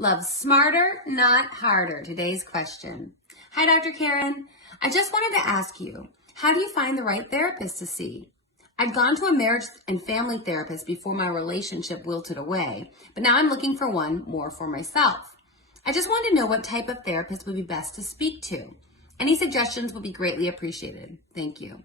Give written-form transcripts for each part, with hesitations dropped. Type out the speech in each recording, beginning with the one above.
Love smarter, not harder. Today's question. Hi, Dr. Karin. I just wanted to ask you, how do you find the right therapist to see? I'd gone to a marriage and family therapist before my relationship wilted away, but now I'm looking for one more for myself. I just want to know what type of therapist would be best to speak to. Any suggestions would be greatly appreciated. Thank you.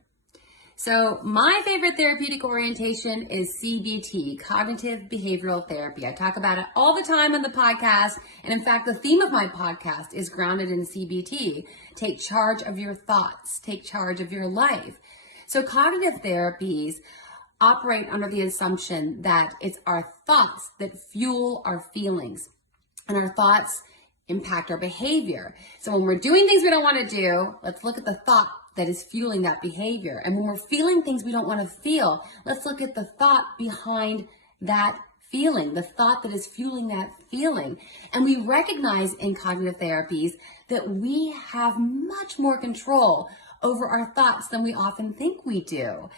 So my favorite therapeutic orientation is CBT, Cognitive Behavioral Therapy. I talk about it all the time on the podcast. And in fact, the theme of my podcast is grounded in CBT. Take charge of your thoughts, take charge of your life. So cognitive therapies operate under the assumption that it's our thoughts that fuel our feelings, and our thoughts impact our behavior. So when we're doing things we don't want to do, let's look at the thought that is fueling that behavior. And when we're feeling things we don't want to feel, let's look at the thought behind that feeling, the thought that is fueling that feeling. And we recognize in cognitive therapies that we have much more control over our thoughts than we often think we do.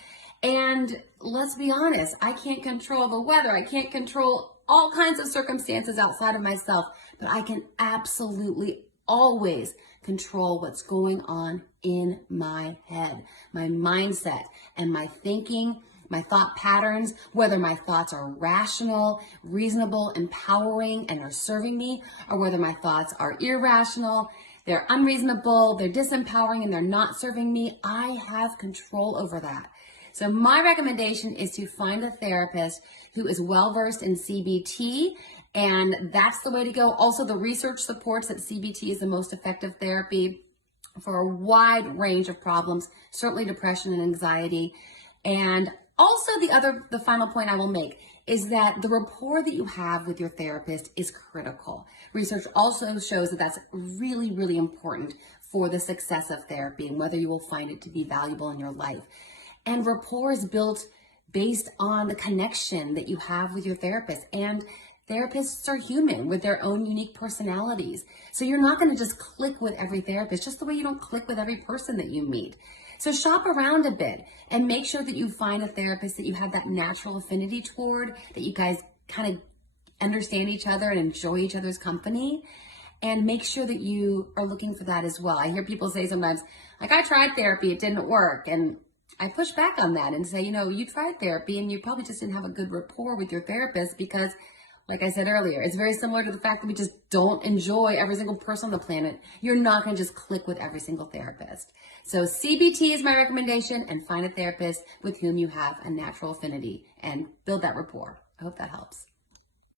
And let's be honest, I can't control the weather. I can't control all kinds of circumstances outside of myself, but I can absolutely always control what's going on in my head, my mindset and my thinking, my thought patterns, whether my thoughts are rational, reasonable, empowering, and are serving me, or whether my thoughts are irrational, they're unreasonable, they're disempowering, and they're not serving me. I have control over that. So my recommendation is to find a therapist who is well-versed in CBT, and that's the way to go. Also, the research supports that CBT is the most effective therapy for a wide range of problems, certainly depression and anxiety. And also the final point I will make is that the rapport that you have with your therapist is critical. Research also shows that that's really, really important for the success of therapy and whether you will find it to be valuable in your life. And rapport is built based on the connection that you have with your therapist. And therapists are human with their own unique personalities. So you're not going to just click with every therapist, just the way you don't click with every person that you meet. So shop around a bit and make sure that you find a therapist that you have that natural affinity toward, that you guys kind of understand each other and enjoy each other's company. And make sure that you are looking for that as well. I hear people say sometimes, like, I tried therapy, it didn't work. And I push back on that and say, you tried therapy and you probably just didn't have a good rapport with your therapist because, like I said earlier, it's very similar to the fact that we just don't enjoy every single person on the planet. You're not going to just click with every single therapist. So CBT is my recommendation, and find a therapist with whom you have a natural affinity and build that rapport. I hope that helps.